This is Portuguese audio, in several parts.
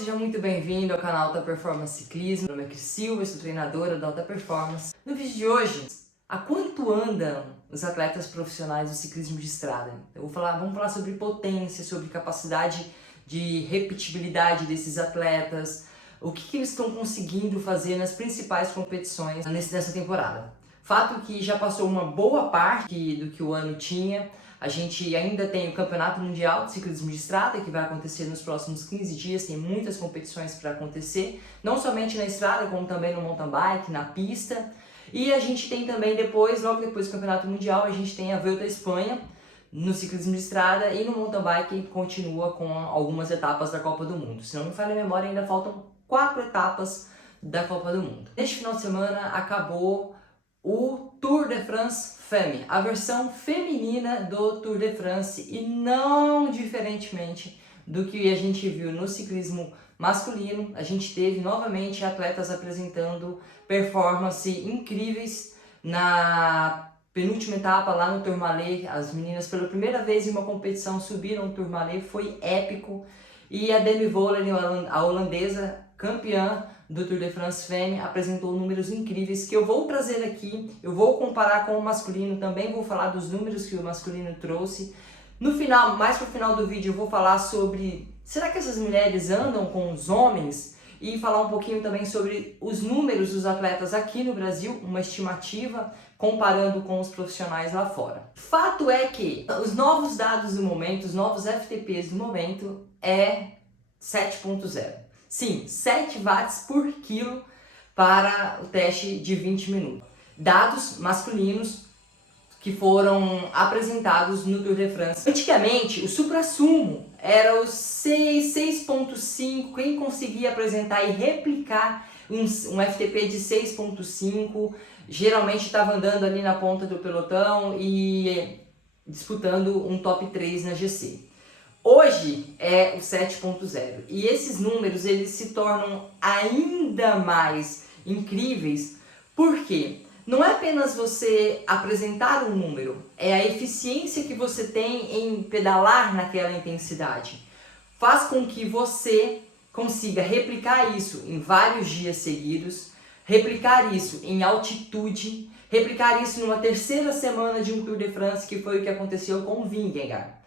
seja muito bem-vindo ao canal Alta Performance Ciclismo. Meu nome é Cris Silva, sou treinadora da Alta Performance. No vídeo de hoje, há quanto andam os atletas profissionais do ciclismo de estrada? Vamos falar sobre potência, sobre capacidade de repetibilidade desses atletas, o que eles estão conseguindo fazer nas principais competições nessa temporada. Fato que já passou uma boa parte do que o ano tinha. A gente ainda tem o Campeonato Mundial de Ciclismo de Estrada, que vai acontecer nos próximos 15 dias, tem muitas competições para acontecer, não somente na estrada, como também no mountain bike, na pista. E a gente tem também logo depois do Campeonato Mundial, a gente tem a Vuelta à Espanha no ciclismo de estrada, e no mountain bike continua com algumas etapas da Copa do Mundo. Se não me falha a memória, ainda faltam 4 etapas da Copa do Mundo. Neste final de semana acabou o Tour de France Femme, a versão feminina do Tour de France, e não diferentemente do que a gente viu no ciclismo masculino, a gente teve novamente atletas apresentando performances incríveis na penúltima etapa lá no Tourmalet. As meninas pela primeira vez em uma competição subiram o Tourmalet, foi épico, e a Demi Vollering, a holandesa campeã do Tour de France Femme, apresentou números incríveis que eu vou trazer aqui. Eu vou comparar com o masculino, também vou falar dos números que o masculino trouxe. No final, mais pro final do vídeo, eu vou falar sobre será que essas mulheres andam com os homens, e falar um pouquinho também sobre os números dos atletas aqui no Brasil, uma estimativa comparando com os profissionais lá fora. Fato é que os novos dados do momento, os novos FTPs do momento é 7.0. Sim, 7 watts por quilo para o teste de 20 minutos. Dados masculinos que foram apresentados no Tour de France. Antigamente, o suprassumo era o 6.5, quem conseguia apresentar e replicar um FTP de 6.5, geralmente estava andando ali na ponta do pelotão e disputando um top 3 na GC. Hoje é o 7.0, e esses números eles se tornam ainda mais incríveis, porque não é apenas você apresentar um número, é a eficiência que você tem em pedalar naquela intensidade. Faz com que você consiga replicar isso em vários dias seguidos, replicar isso em altitude, replicar isso numa terceira semana de um Tour de France, que foi o que aconteceu com o Vingegaard.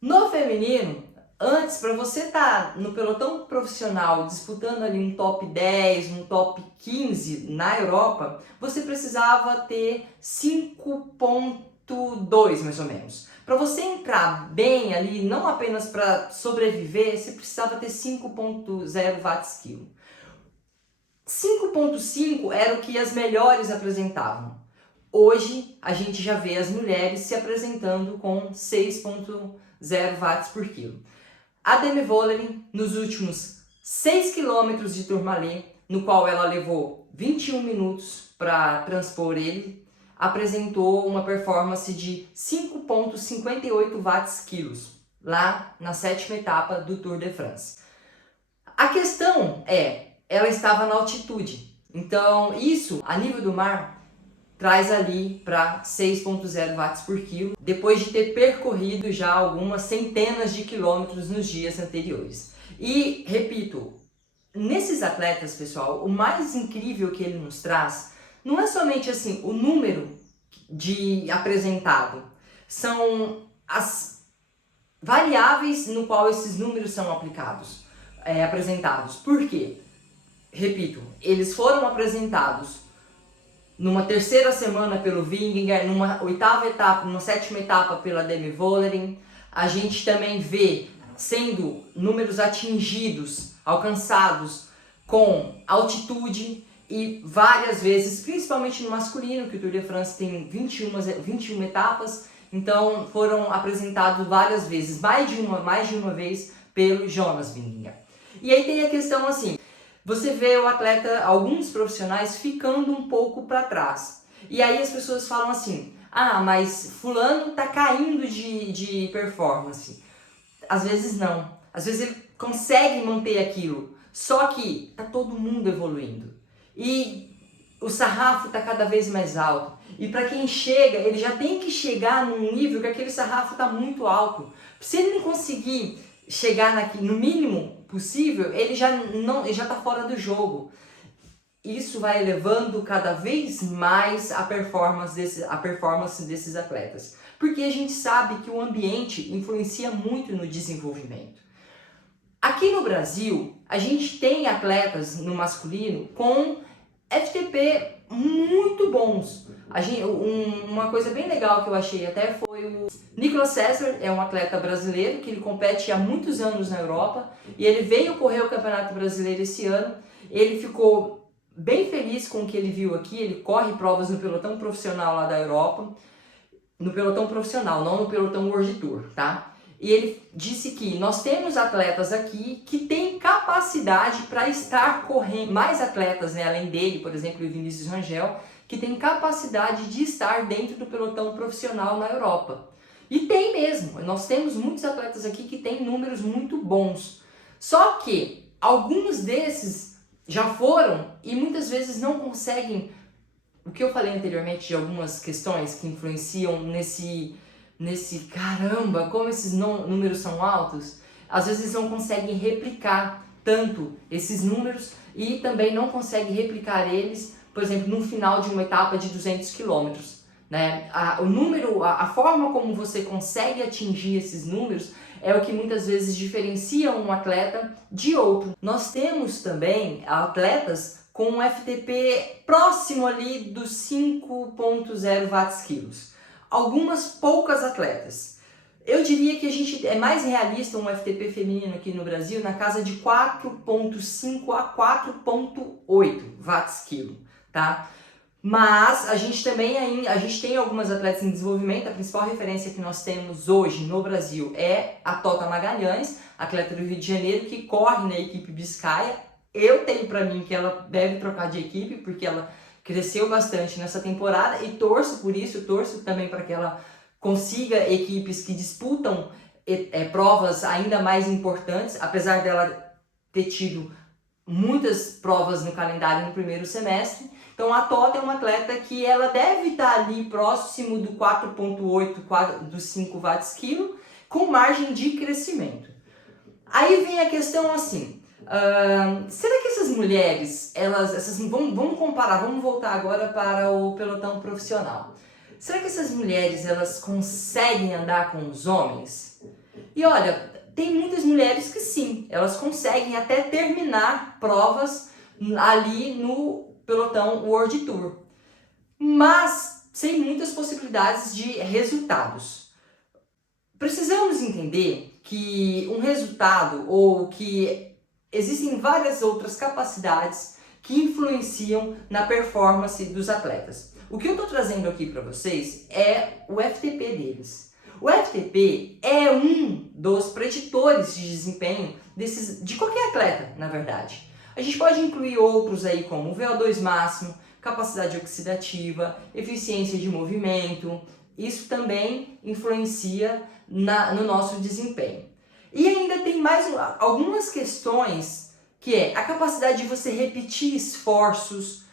No feminino, antes, para você estar no pelotão profissional disputando ali um top 10, um top 15 na Europa, você precisava ter 5.2 mais ou menos. Para você entrar bem ali, não apenas para sobreviver, você precisava ter 5.0 watts quilo. 5.5 era o que as melhores apresentavam. Hoje a gente já vê as mulheres se apresentando com 6.0 watts por quilo. A Demi Vollering, nos últimos 6 km de Tourmalet, no qual ela levou 21 minutos para transpor ele, apresentou uma performance de 5.58 watts quilos, lá na 7ª etapa do Tour de France. A questão é, ela estava na altitude, então isso, a nível do mar, traz ali para 6.0 watts por quilo, depois de ter percorrido já algumas centenas de quilômetros nos dias anteriores. E, repito, nesses atletas, pessoal, o mais incrível que ele nos traz não é somente assim o número de apresentado, são as variáveis no qual esses números são apresentados. Por quê? Repito, eles foram apresentados numa terceira semana pelo Vingegaard, numa 8ª etapa, numa 7ª etapa pela Demi Vollering. A gente também vê sendo números atingidos, alcançados com altitude, e várias vezes, principalmente no masculino, que o Tour de France tem 21 etapas, então foram apresentados várias vezes, mais de uma vez pelo Jonas Vingegaard. E aí tem a questão assim, você vê o atleta, alguns profissionais, ficando um pouco para trás. E aí as pessoas falam assim, ah, mas fulano tá caindo de performance. Às vezes não. Às vezes ele consegue manter aquilo. Só que tá todo mundo evoluindo. E o sarrafo tá cada vez mais alto. E para quem chega, ele já tem que chegar num nível que aquele sarrafo tá muito alto. Se ele não conseguir chegar no mínimo possível, ele já está fora do jogo. Isso vai elevando cada vez mais a performance desses atletas. Porque a gente sabe que o ambiente influencia muito no desenvolvimento. Aqui no Brasil, a gente tem atletas no masculino com FTP muito bons. Uma coisa bem legal que eu achei até foi o Nicolas César, é um atleta brasileiro que ele compete há muitos anos na Europa e ele veio correr o Campeonato Brasileiro esse ano. Ele ficou bem feliz com o que ele viu aqui, ele corre provas no pelotão profissional lá da Europa, no pelotão profissional, não no pelotão World Tour, tá? E ele disse que nós temos atletas aqui que têm capacidade para estar correndo, mais atletas, né, além dele, por exemplo, o Vinícius Rangel, que tem capacidade de estar dentro do pelotão profissional na Europa. E tem mesmo, nós temos muitos atletas aqui que têm números muito bons. Só que alguns desses já foram e muitas vezes não conseguem, o que eu falei anteriormente de algumas questões que influenciam nesse caramba, como esses números são altos, às vezes eles não conseguem replicar tanto esses números e também não conseguem replicar eles, por exemplo, no final de uma etapa de 200 km. Né? A forma como você consegue atingir esses números é o que muitas vezes diferencia um atleta de outro. Nós temos também atletas com um FTP próximo ali dos 5.0 watts-quilos. Algumas poucas atletas. Eu diria que a gente é mais realista um FTP feminino aqui no Brasil na casa de 4.5 a 4.8 watts-quilo, tá? Mas a gente tem algumas atletas em desenvolvimento. A principal referência que nós temos hoje no Brasil é a Tota Magalhães, atleta do Rio de Janeiro, que corre na equipe Biscaia. Eu tenho para mim que ela deve trocar de equipe, porque ela cresceu bastante nessa temporada e torço por isso, torço também para que ela consiga equipes que disputam provas ainda mais importantes, apesar dela ter tido muitas provas no calendário no primeiro semestre. Então a Tota é uma atleta que ela deve estar ali próximo do 4.8, dos 5 watts-quilo, com margem de crescimento. Aí vem a questão assim, será que essas mulheres, vamos comparar, vamos voltar agora para o pelotão profissional. Será que essas mulheres, elas conseguem andar com os homens? E olha, tem muitas mulheres que sim, elas conseguem até terminar provas ali no pelotão World Tour, mas sem muitas possibilidades de resultados. Precisamos entender que um resultado ou que existem várias outras capacidades que influenciam na performance dos atletas. O que eu estou trazendo aqui para vocês é o FTP deles. O FTP é um dos preditores de desempenho de qualquer atleta, na verdade. A gente pode incluir outros aí como o VO2 máximo, capacidade oxidativa, eficiência de movimento. Isso também influencia no nosso desempenho. E ainda tem mais algumas questões, que é a capacidade de você repetir esforços.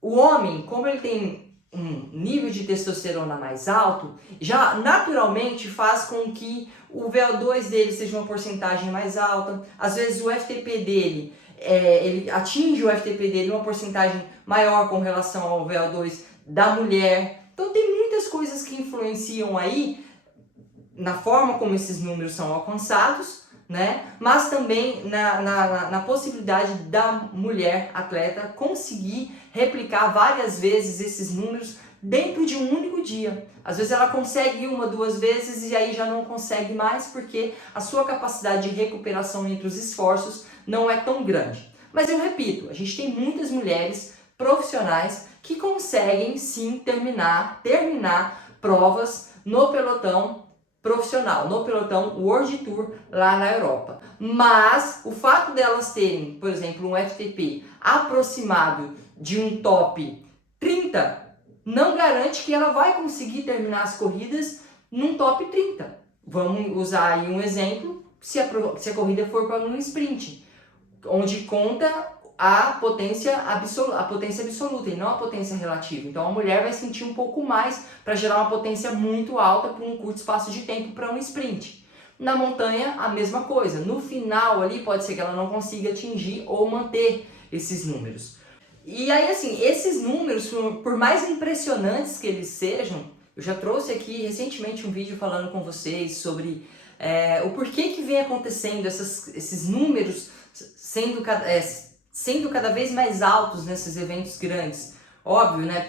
O homem, como ele tem um nível de testosterona mais alto, já naturalmente faz com que o VO2 dele seja uma porcentagem mais alta. Às vezes o FTP dele, ele atinge o FTP dele uma porcentagem maior com relação ao VO2 da mulher. Então tem muitas coisas que influenciam aí na forma como esses números são alcançados, né? Mas também na possibilidade da mulher atleta conseguir replicar várias vezes esses números dentro de um único dia. Às vezes ela consegue uma, duas vezes e aí já não consegue mais porque a sua capacidade de recuperação entre os esforços não é tão grande. Mas eu repito, a gente tem muitas mulheres profissionais que conseguem sim terminar provas no pelotão profissional, no pelotão World Tour lá na Europa. Mas o fato delas terem, por exemplo, um FTP aproximado de um top 30 não garante que ela vai conseguir terminar as corridas num top 30. Vamos usar aí um exemplo, se a corrida for para um sprint, onde conta a potência absoluta e não a potência relativa. Então a mulher vai sentir um pouco mais para gerar uma potência muito alta por um curto espaço de tempo para um sprint. Na montanha, a mesma coisa. No final ali, pode ser que ela não consiga atingir ou manter esses números. E aí, assim, esses números, por mais impressionantes que eles sejam, eu já trouxe aqui recentemente um vídeo falando com vocês sobre o porquê que vem acontecendo esses números sendo cada vez mais altos nesses eventos grandes. Óbvio, né?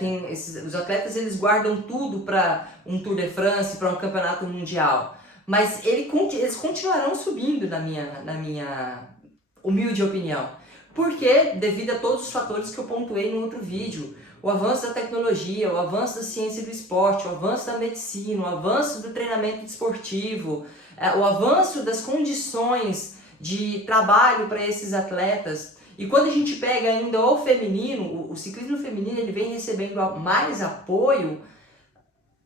Os atletas eles guardam tudo para um Tour de France, para um campeonato mundial. Mas eles continuarão subindo, na minha humilde opinião. Porque, devido a todos os fatores que eu pontuei no outro vídeo, o avanço da tecnologia, o avanço da ciência do esporte, o avanço da medicina, o avanço do treinamento esportivo, o avanço das condições de trabalho para esses atletas. E quando a gente pega ainda o feminino, o ciclismo feminino ele vem recebendo mais apoio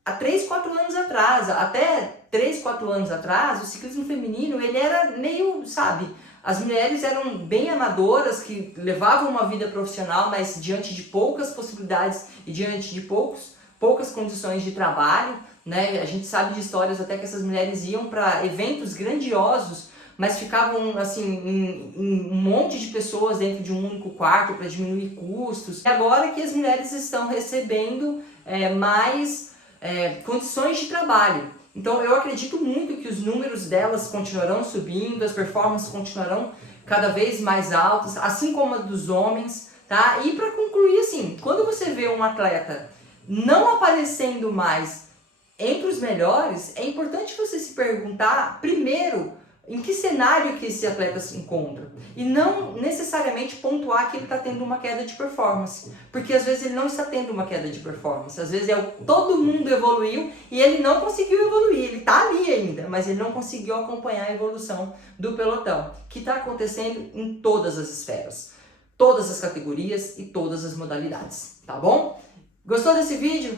há 3, 4 anos atrás. Até 3, 4 anos atrás, o ciclismo feminino ele era meio, sabe... As mulheres eram bem amadoras, que levavam uma vida profissional, mas diante de poucas possibilidades e diante de poucas condições de trabalho, né? A gente sabe de histórias até que essas mulheres iam para eventos grandiosos, mas ficavam assim em um monte de pessoas dentro de um único quarto para diminuir custos. E agora que as mulheres estão recebendo mais condições de trabalho. Então eu acredito muito que os números delas continuarão subindo, as performances continuarão cada vez mais altas, assim como a dos homens, tá? E para concluir assim, quando você vê um atleta não aparecendo mais entre os melhores, é importante você se perguntar primeiro em que cenário que esse atleta se encontra e não necessariamente pontuar que ele está tendo uma queda de performance, porque às vezes ele não está tendo uma queda de performance, às vezes todo mundo evoluiu e ele não conseguiu evoluir, ele está ali ainda, mas ele não conseguiu acompanhar a evolução do pelotão, que está acontecendo em todas as esferas, todas as categorias e todas as modalidades, tá bom? Gostou desse vídeo?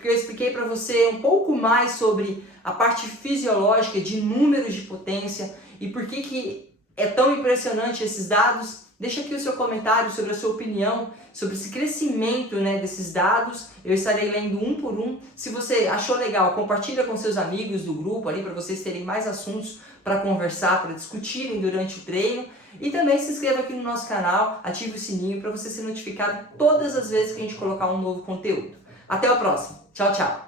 Que eu expliquei para você um pouco mais sobre a parte fisiológica de números de potência e por que é tão impressionante esses dados? Deixa aqui o seu comentário sobre a sua opinião, sobre esse crescimento, né, desses dados. Eu estarei lendo um por um. Se você achou legal, compartilha com seus amigos do grupo ali para vocês terem mais assuntos para conversar, para discutirem durante o treino. E também se inscreva aqui no nosso canal, ative o sininho para você ser notificado todas as vezes que a gente colocar um novo conteúdo. Até o próximo. Tchau, tchau.